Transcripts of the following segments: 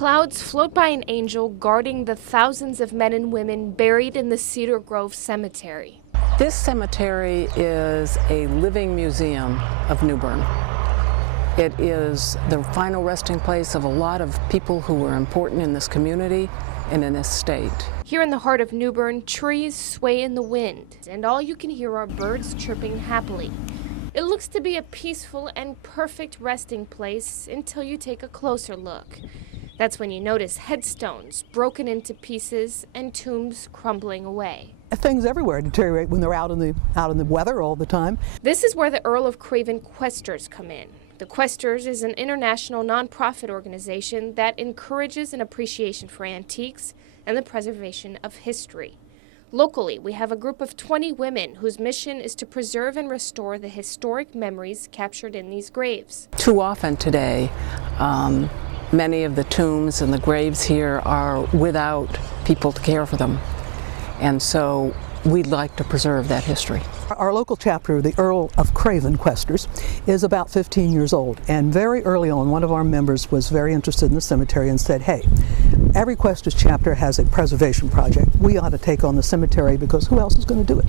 Clouds float by an angel guarding the thousands of men and women buried in the Cedar Grove Cemetery. This cemetery is a living museum of New Bern. It is the final resting place of a lot of people who were important in this community and in this state. Here in the heart of New Bern, trees sway in the wind, and all you can hear are birds chirping happily. It looks to be a peaceful and perfect resting place until you take a closer look. That's when you notice headstones broken into pieces and tombs crumbling away. Things everywhere deteriorate when they're out in the weather all the time. This is where the Earl of Craven Questers come in. The Questers is an international nonprofit organization that encourages an appreciation for antiques and the preservation of history. Locally, we have a group of 20 women whose mission is to preserve and restore the historic memories captured in these graves. Too often today, many of the tombs and the graves here are without people to care for them. And so we'd like to preserve that history. Our local chapter, the Earl of Craven Questers, is about 15 years old, and very early on one of our members was very interested in the cemetery and said, hey, every Questers chapter has a preservation project. We ought to take on the cemetery because who else is going to do it?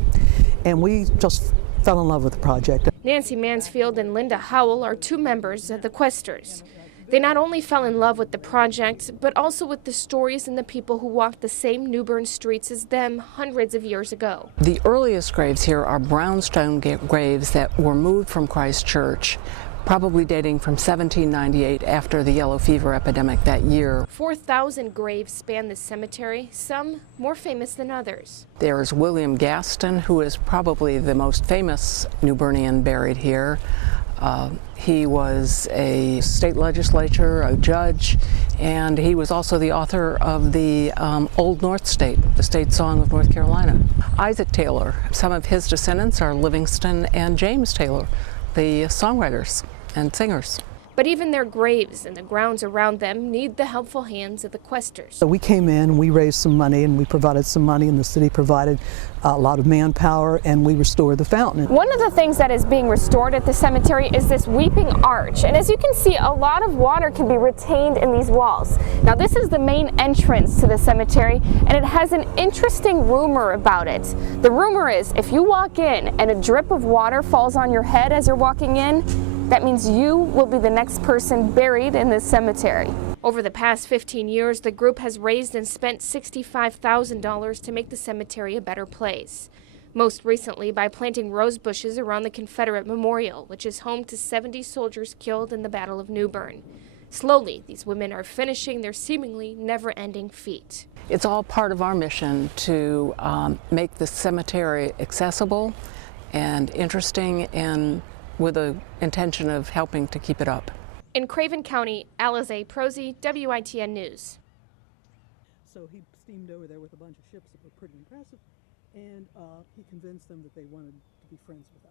And we just fell in love with the project. Nancy Mansfield and Linda Howell are two members of the Questers. They not only fell in love with the project, but also with the stories and the people who walked the same New Bern streets as them hundreds of years ago. The earliest graves here are brownstone graves that were moved from Christ Church, probably dating from 1798 after the yellow fever epidemic that year. 4,000 graves span the cemetery, some more famous than others. There's William Gaston, who is probably the most famous New Bernian buried here. He was a state legislature, a judge, and he was also the author of the Old North State, the state song of North Carolina. Isaac Taylor, some of his descendants are Livingston and James Taylor, the songwriters and singers. But even their graves and the grounds around them need the helpful hands of the Questers. So we came in, we raised some money, and we provided some money, and the city provided a lot of manpower, and we restored the fountain. One of the things that is being restored at the cemetery is this weeping arch. And as you can see, a lot of water can be retained in these walls. Now, this is the main entrance to the cemetery, and it has an interesting rumor about it. The rumor is if you walk in and a drip of water falls on your head as you're walking in, that means you will be the next person buried in this cemetery. Over the past 15 years, the group has raised and spent $65,000 to make the cemetery a better place. Most recently by planting rose bushes around the Confederate Memorial, which is home to 70 soldiers killed in the Battle of New Bern. Slowly, these women are finishing their seemingly never-ending feat. It's all part of our mission to make the cemetery accessible and interesting and with the intention of helping to keep it up. In Craven County, Alize Prosy, WITN News. So he steamed over there with a bunch of ships that were pretty impressive, and he convinced them that they wanted to be friends with us.